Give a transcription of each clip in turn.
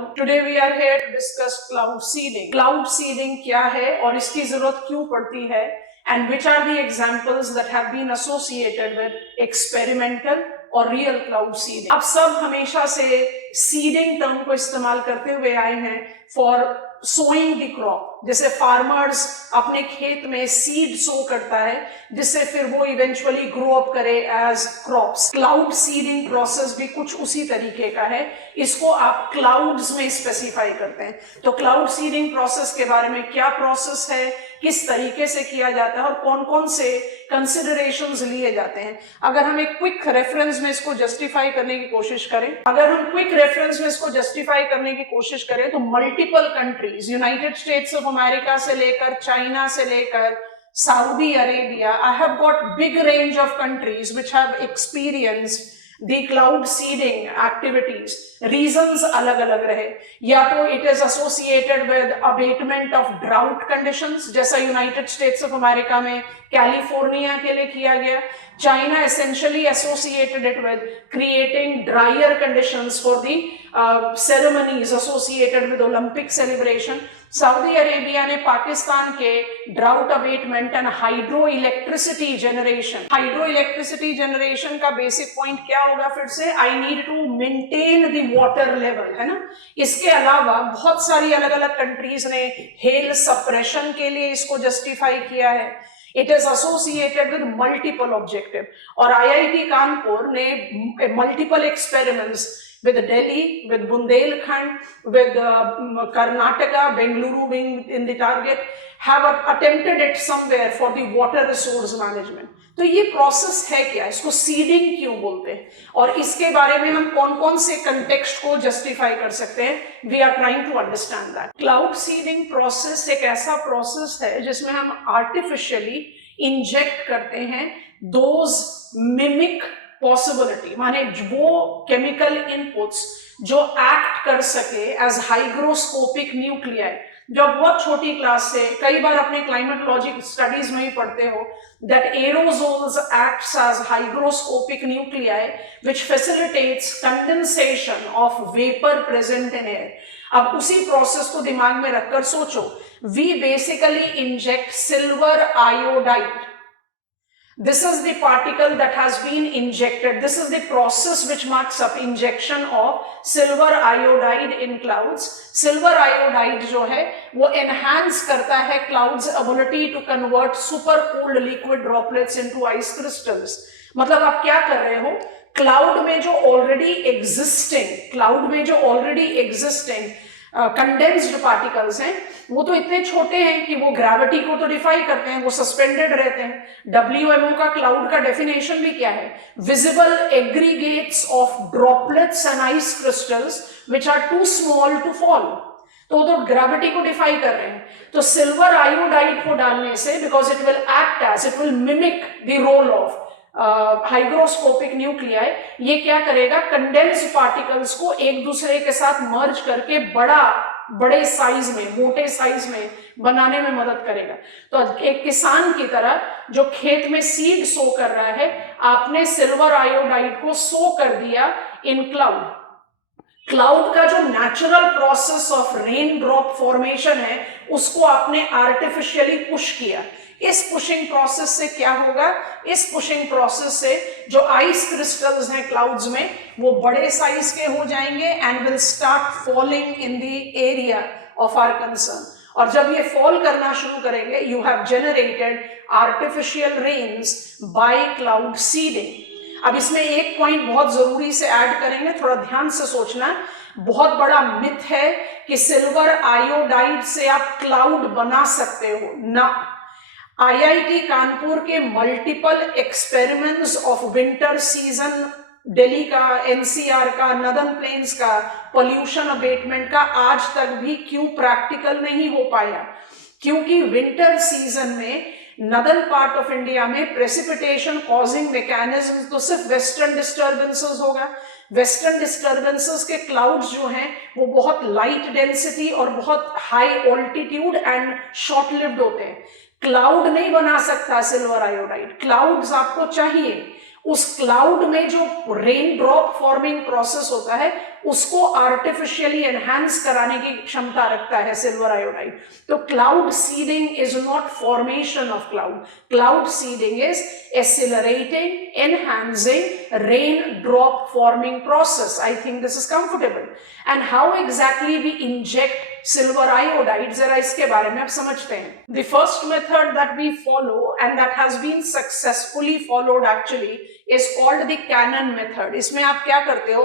everyone. Today we are here to discuss cloud seeding. Cloud seeding क्या है और इसकी जरूरत क्यों पड़ती है and which are the examples that have been associated with experimental और real cloud seeding. आप सब हमेशा से seeding term को इस्तेमाल करते हुए आए हैं for sowing the crop. जैसे फार्मर्स अपने खेत में सीड सो करता है जिससे फिर वो इवेंचुअली ग्रो अप करे as crops. Cloud seeding process भी कुछ उसी तरीके का है. इसको आप क्लाउड्स में स्पेसिफाई करते हैं. तो क्लाउड सीडिंग प्रोसेस के बारे में क्या प्रोसेस है, किस तरीके से किया जाता है और कौन कौन से कंसिडरेशंस लिए जाते हैं. अगर हम एक क्विक रेफरेंस में इसको जस्टिफाई करने की कोशिश करें तो multiple countries, United states of America से लेकर चाइना से लेकर Saudi Arabia, I have got big range of countries which have experienced the cloud seeding activities. Reasons अलग अलग रहे, या तो it is associated with abatement of drought conditions, जैसा यूनाइटेड स्टेट्स ऑफ अमेरिका में कैलिफोर्निया के लिए किया गया. China essentially associated it with creating drier conditions for the ceremonies associated with Olympic celebration. Saudi Arabia ने पाकिस्तान के drought abatement and hydro electricity generation का basic point क्या होगा फिर से, I need to maintain the water level, है ना. इसके अलावा बहुत सारी अलग अलग कंट्रीज ने हेल सप्रेशन के लिए इसको जस्टिफाई किया है. It is associated with multiple objective. और IIT कानपुर ने multiple experiments with Delhi, with Bundelkhand, with Karnataka, Bengaluru being in the target, have attempted it somewhere for the water resource management. तो ये process है क्या, इसको seeding क्यों बोलते हैं और इसके बारे में हम कौन कौन से कंटेक्स्ट को जस्टिफाई कर सकते हैं. We are trying to understand that. Cloud seeding process एक ऐसा प्रोसेस है जिसमें हम आर्टिफिशियली इंजेक्ट करते हैं दोज मिमिक पॉसिबिलिटी, माने वो केमिकल इनपुट्स जो एक्ट कर सके एज हाइग्रोस्कोपिक न्यूक्लियाई. जो बहुत छोटी क्लास से कई बार अपने क्लाइमेटोलॉजी स्टडीज में भी पढ़ते हो that aerosols acts as hygroscopic nuclei which facilitates condensation of vapor present in air. अब उसी प्रोसेस को दिमाग में रखकर सोचो, we basically inject silver iodide. This is the particle that has been injected. This is the process which marks up injection of silver iodide in clouds. Silver iodide जो है वो enhance करता है clouds ability to convert super cooled liquid droplets into ice crystals. मतलब आप क्या कर रहे हो, क्लाउड में जो ऑलरेडी एग्जिस्टिंग कंडेंस्ड पार्टिकल्स हैं वो तो इतने छोटे हैं कि वो ग्रेविटी को तो डिफाई करते हैं, वो सस्पेंडेड रहते हैं. WMO का क्लाउड का डेफिनेशन भी क्या है, visible aggregates of droplets and ice crystals which are too small to fall. तो ग्रेविटी को डिफाई कर रहे हैं. तो सिल्वर आयोडाइड को डालने से, because it will mimic the role of hygroscopic nuclei, ये क्या करेगा, कंडेंस्ड पार्टिकल्स को एक दूसरे के साथ मर्ज करके बड़े साइज में, मोटे साइज में बनाने में मदद करेगा. तो एक किसान की तरह जो खेत में सीड सो कर रहा है, आपने सिल्वर आयोडाइड को सो कर दिया इन क्लाउड. क्लाउड का जो natural process of rain drop formation है उसको आपने आर्टिफिशियली पुश किया. इस पुशिंग प्रोसेस से क्या होगा, इस पुशिंग प्रोसेस से जो आइस क्रिस्टल्स हैं क्लाउड्स में वो बड़े साइज के हो जाएंगे and will start falling in the area of our concern. और जब ये फॉल करना शुरू करेंगे, you have generated artificial rains by cloud seeding. अब इसमें एक पॉइंट बहुत जरूरी से ऐड करेंगे, थोड़ा ध्यान से सोचना. बहुत बड़ा मिथ है कि सिल्वर आयोडाइड से आप क्लाउड बना सकते हो ना. IIT कानपुर के multiple experiments of winter season, Delhi का, NCR का, नदन प्लेन्स का पोल्यूशन अबेटमेंट का आज तक भी क्यों प्रैक्टिकल नहीं हो पाया, क्योंकि विंटर सीजन में नदन पार्ट ऑफ इंडिया में प्रेसिपिटेशन कॉजिंग मैकेनिज्म तो सिर्फ वेस्टर्न डिस्टर्बेंसेस होगा. वेस्टर्न डिस्टर्बेंसेस के क्लाउड्स जो हैं वो बहुत लाइट डेंसिटी और बहुत high altitude and short lived होते हैं. क्लाउड नहीं बना सकता सिल्वर आयोडाइड. क्लाउड्स आपको चाहिए, उस क्लाउड में जो रेन ड्रॉप फॉर्मिंग प्रोसेस होता है उसको आर्टिफिशियली एनहांस कराने की क्षमता रखता है सिल्वर आयोडाइड। तो cloud seeding is not formation of cloud, cloud seeding is accelerating, enhancing raindrop forming process. I think this is comfortable. And how exactly we inject silver iodide, जरा इसके बारे में अब समझते हैं। The first method that we follow and that has been successfully followed actually is called the cannon method. इसमें आप क्या करते हो,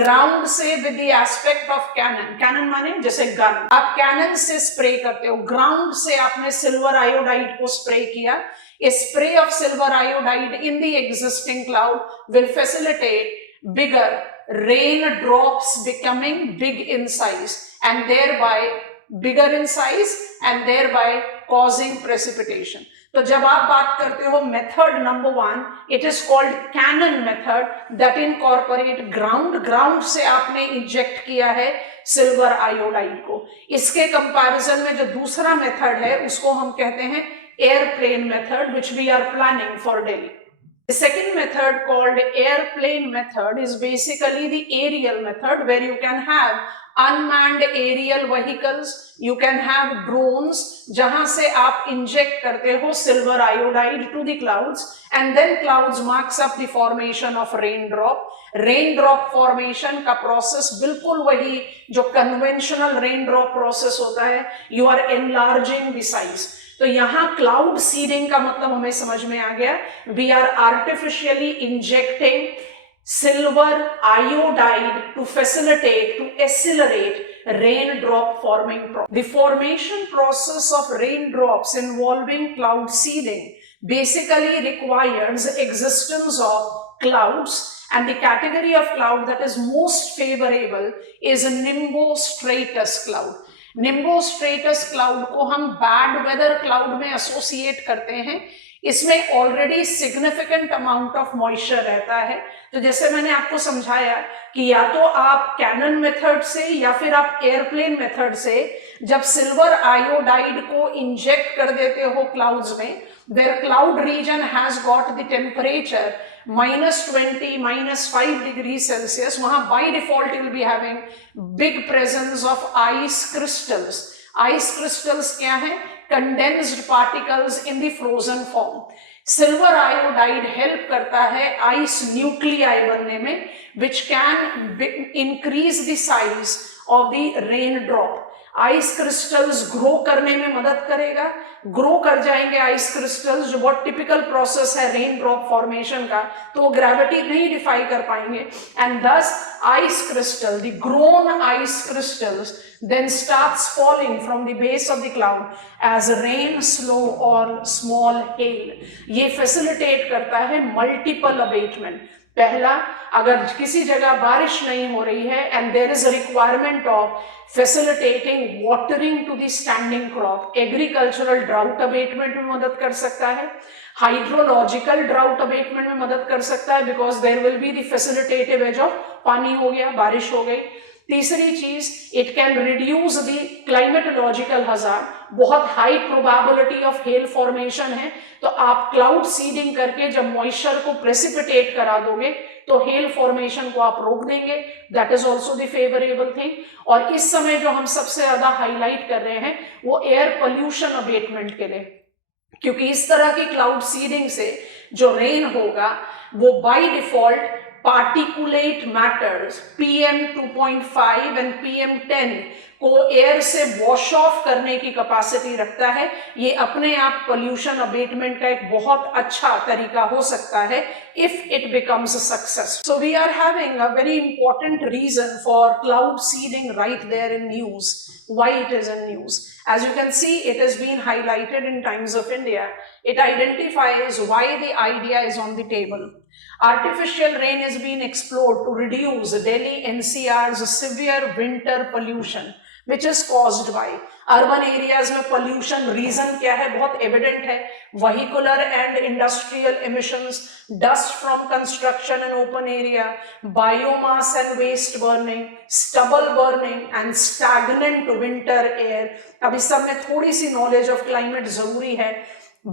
ग्राउंड से with the aspect of cannon, cannon माने जैसे गन, आप कैनन से स्प्रे करते हो, ग्राउंड से आपने सिल्वर आयोडाइड को स्प्रे किया। A spray of silver iodide in the existing cloud will facilitate bigger raindrops becoming big in size and thereby bigger in size and thereby causing precipitation. तो जब आप बात करते हो method number 1, it is called cannon method that incorporate ground से आपने inject किया है सिल्वर आयोडाइड को। इसके कंपैरिजन में जो दूसरा मेथड है उसको हम कहते हैं airplane method, which we are planning for Delhi. The second method called airplane method is basically the aerial method where you can have unmanned aerial vehicles, you can have drones जहां से आप inject करते हो silver iodide to the clouds and then clouds marks up the formation of raindrop. Raindrop formation का process बिल्कुल वही जो conventional raindrop process होता है, you are enlarging the size. तो यहां क्लाउड सीडिंग का मतलब हमें समझ में आ गया, we are artificially injecting silver iodide to facilitate, to accelerate raindrop forming process. The formation process of raindrops involving cloud seeding basically requires existence of clouds, and the category of cloud that is most favorable is a nimbostratus cloud. Nimbostratus cloud को हम bad weather cloud में associate करते हैं। इसमें already significant amount of moisture रहता है। तो जैसे मैंने आपको समझाया कि या तो आप कैनन मेथड से या फिर आप एयरप्लेन मेथड से जब सिल्वर आयोडाइड को इंजेक्ट कर देते हो क्लाउड्स में, where cloud region has got the temperature -20, -5 degrees Celsius, वहां by default you will be having big presence of ice crystals. Ice crystals क्या है? Condensed particles in the frozen form. Silver iodide help करता है ice nuclei बनने में, which can increase the size of the raindrop. Ice crystals grow करने में मदद करेगा, ग्रो कर जाएंगे आइस क्रिस्टल्स, जो बहुत टिपिकल प्रोसेस है रेन ड्रॉप फॉर्मेशन का, तो वो ग्रेविटी नहीं डिफाई कर पाएंगे, एंड दस ice crystal, the grown ice crystals then starts falling from the base of the cloud as rain, slow or small hail. ये facilitate करता है multiple abatement. पहला, अगर किसी जगह बारिश नहीं हो रही है and there is a requirement of facilitating watering to the standing crop, agricultural drought abatement में मदद कर सकता है, हाइड्रोलॉजिकल ड्राउट अबेटमेंट में मदद कर सकता है because there will be the facilitative edge of पानी हो गया, बारिश हो गई। तीसरी चीज, it can reduce the climatological hazard, बहुत high probability of hail formation है, तो आप क्लाउड सीडिंग करके जब मॉइस्चर को प्रेसिपिटेट करा दोगे तो हेल फॉर्मेशन को आप रोक देंगे, that is also the favourable thing. और इस समय जो हम सबसे ज्यादा हाईलाइट कर रहे हैं वो एयर पोल्यूशन अबेटमेंट के लिए, क्योंकि इस तरह की क्लाउड सीडिंग से जो रेन होगा वो by default particulate matters PM 2.5 and PM 10 को एयर से वॉश ऑफ करने की कैपेसिटी रखता है। ये अपने आप पोल्यूशन अबेटमेंट का एक बहुत अच्छा तरीका हो सकता है if it becomes a success. So we are having a very important reason for cloud seeding right there in news. Why it is in news? As you can see, it has been highlighted in Times of India. It identifies why the idea is on the table. Artificial rain is being explored to reduce Delhi NCR's severe winter pollution, which is caused by urban areas में pollution reason क्या है, बहुत evident है, vehicular and industrial emissions, dust from construction and open area, biomass and waste burning, stubble burning and stagnant winter air। अब इस सब में थोड़ी सी knowledge of climate जरूरी है।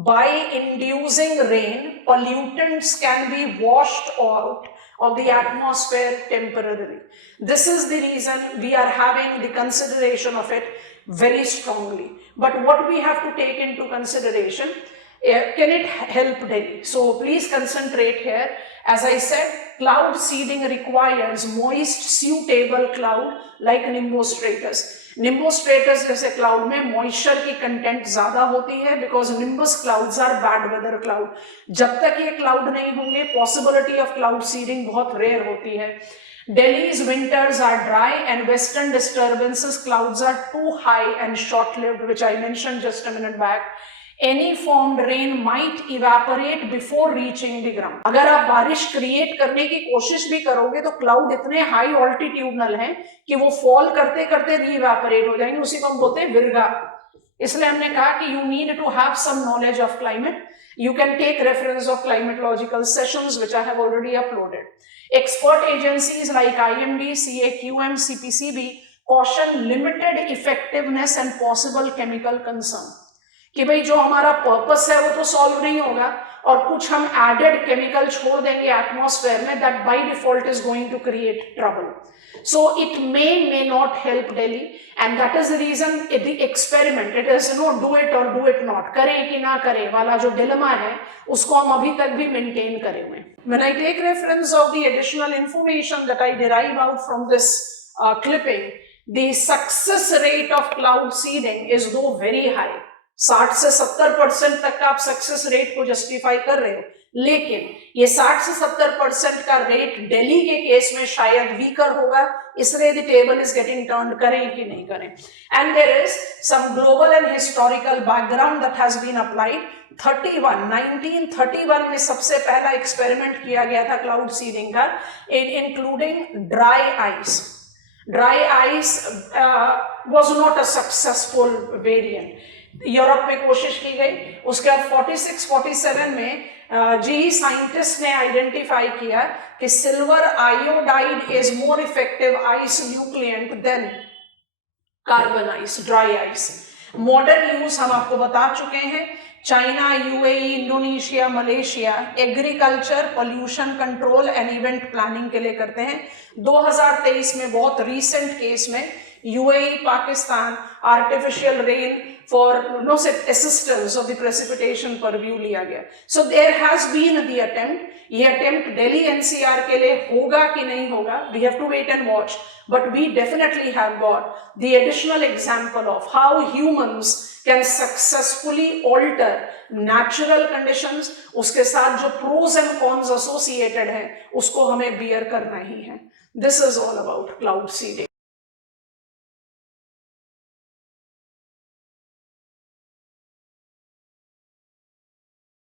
By inducing rain, pollutants can be washed out of the atmosphere temporarily. This is the reason we are having the consideration of it very strongly. But what we have to take into consideration, can it help Delhi? So please concentrate here. As I said, cloud seeding requires moist suitable cloud like nimbostratus. निम्बोस्ट्रेटस जैसे cloud में moisture की content ज्यादा होती है because nimbus clouds are bad weather cloud. जब तक ये cloud नहीं होंगे पॉसिबिलिटी ऑफ क्लाउड सीडिंग बहुत रेयर होती है. Delhi's winters are dry and western disturbances clouds are too high and short-lived, which I mentioned just a minute back. Any formed rain might evaporate before reaching the ground. अगर आप बारिश create करने की कोशिश भी करोगे तो क्लाउड इतने हाई ऑल्टीट्यूडनल हैं कि वो फॉल करते करते रीइवेपोरेट हो जाएंगे. उसी को हम बोलते हैं विरगा. इसलिए हमने कहा कि you need to have some knowledge of climate. You can take reference of climatological sessions which I have already uploaded. Expert agencies like IMD, CAQM, CPCB caution limited effectiveness and possible chemical concern. कि भाई जो हमारा purpose है वो तो solve नहीं होगा और कुछ हम एडेड केमिकल छोड़ देंगे एटमॉस्फेयर में, that by default is going to create trouble. So it may not help Delhi, and that is the reason the experiment, it is do it or do it not, करें कि ना करें वाला जो dilemma है उसको हम अभी तक भी maintain करे हुए. When I take reference of the additional information that I derive out from this clipping, the success rate of cloud seeding is though very high. 60 से 70% तक का आप सक्सेस रेट को जस्टिफाई कर रहे हो, लेकिन ये 60 से 70% का रेट दिल्ली के केस में शायद वीकर होगा. इसलिए the table is getting turned, करें कि नहीं करें. And there is some global and historical background that has been applied. 1931 में सबसे पहला एक्सपेरिमेंट किया गया था क्लाउड सीडिंग का, including dry ice. Dry ice was not a successful variant. Europe में कोशिश की गई. उसके बाद 46-47 में जी साइंटिस्ट ने आइडेंटिफाई किया कि silver iodide is more effective ice nucleant than carbon ice, dry ice. Modern use हम आपको बता चुके हैं. China, UAE, Indonesia, Malaysia agriculture, pollution control and event planning के लिए करते हैं. 2023 में बहुत रीसेंट केस में UAE, Pakistan artificial rain for assistance of the precipitation purview लिया गया. So there has been the attempt. ये attempt Delhi NCR के लिए होगा कि नहीं होगा, we have to wait and watch. But we definitely have got the additional example of how humans can successfully alter natural conditions. उसके साथ जो pros and cons associated हैं उसको हमें bear करना ही है. This is all about cloud seeding.